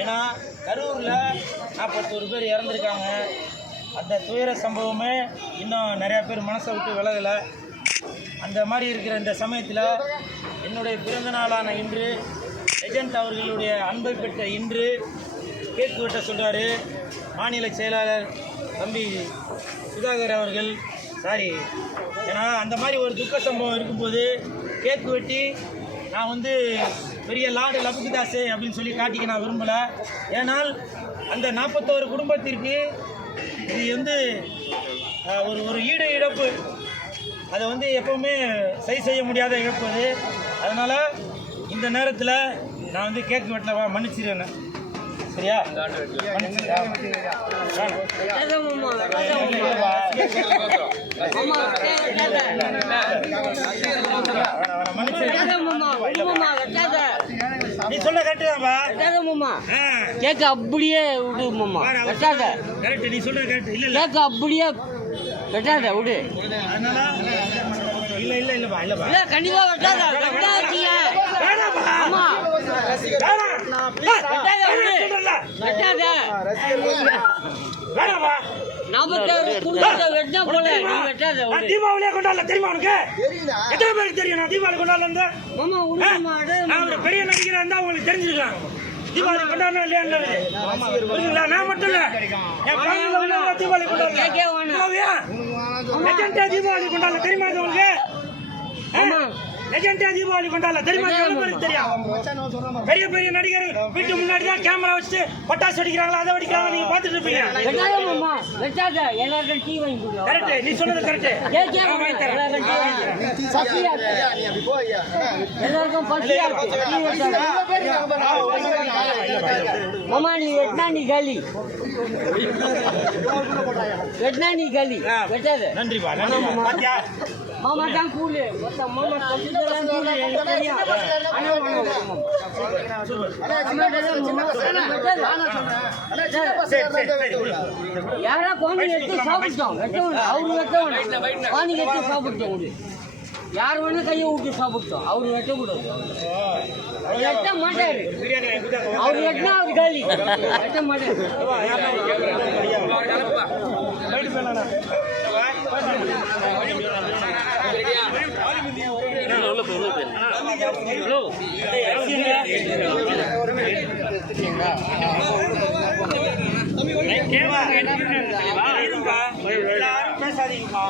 ஏன்னா கரூரில் 41 பேர் இறந்துருக்காங்க. அந்த துயர சம்பவமே இன்னும் நிறையா பேர் மனசை விட்டு விலகலை. அந்த மாதிரி இருக்கிற இந்த சமயத்தில் என்னுடைய பிறந்த நாளான இன்று லெஜண்ட் அவர்களுடைய அன்பை பெற்ற இன்று கேக்கு வெட்ட சொல்கிறாரு மாநில செயலாளர் தம்பி சுதாகர் அவர்கள். ஏன்னா அந்த மாதிரி ஒரு துக்க சம்பவம் இருக்கும்போது கேக்கு வெட்டி நான் பெரிய லாடு லபுக்குதாசு அப்படின்னு சொல்லி காட்டிக்க நான் விரும்பலை. ஏன்னால் அந்த 41 குடும்பத்திற்கு இது ஒரு ஈடு இழப்பு. அதை எப்போவுமே சரி செய்ய முடியாத இழப்பு அது. அதனால் இந்த நேரத்தில் நான் கேக்கு வெட்டல மன்னிச்சிருவேன். சரியா? நீ சொல்ல கரெக்டுதான்பா. கேக்கு அப்படியே விடு மாமா. கரெக்ட், நீ சொல்ற கரெக்ட். இல்ல கேக்கு அப்படியே வெட்டாத விடு. இல்ல இல்ல இல்லப்பா இல்லப்பா இல்ல கண்டிப்பா வெட்டாத. வெட்டாதீங்க. வேணாம்ப்பா. ஆமா. வெட்டாத விடு. வெட்டாத. வேணாம்ப்பா. 46 குடும்பத்தை வெட்டா போல நீ வெட்டாத விடு. தீபாவளியே கொண்டாடல தெரியுமா உனக்கு? எத்தனை பேருக்கு தெரியும் நான் தீபாவளி கொண்டாடல? மாமா உடுமா. நான் ஒரு பெரிய நடிகரா இருந்தா உங்களுக்கு தெரிஞ்சிருக்கலாம். தீபாவளி கொண்டாடணும் இல்லையா? நான் மட்டும் இல்ல, என் ஃபேமிலில தீபாவளி கொண்டாடல. லெஜெண்டா தீபாவளி கொண்டாடல தெரியுமா உங்களுக்கு? லெஜெண்டா தீபாவளி கொண்டாடல தெரியுமா? தெரியும். பெரிய பெரிய நடிகர் வீட்டு முன்னாடி தான் கேமரா வச்சு பட்டாசு வெடிக்கிறாங்களா, அதை வெடிக்கிறாங்க, நீங்க பாத்துட்டு இருப்பீங்க. எல்லாருக்கும் டீ வாங்கி கொடுங்க. கரெக்ட், நீ சொன்னது கரெக்ட். எல்லாருக்கும் பசியா இருக்கு. மாமா நீ வெட்டினா நீ காலி. வெட்டினா நீ காலி. வெட்டாத. நன்றிப்பா, நன்றி. மாமா தான் கூலு. மாமா யாரா குழந்தைங்க எடுத்து சாப்பிட்டோம். அவரு வெட்டணும். குழந்தைங்க எடுத்து சாப்பிட்டோம். யார் வேணா கையை விட்டு சாப்பிட்டோம். அவரு வெட்டக்கூடாது. அவர் வெட்ட மாட்டாரு. அவர் வெட்டினா அவர் காலி. வெட்ட மாட்டாரு. எல்லாரும் பேசாதீங்கப்பா.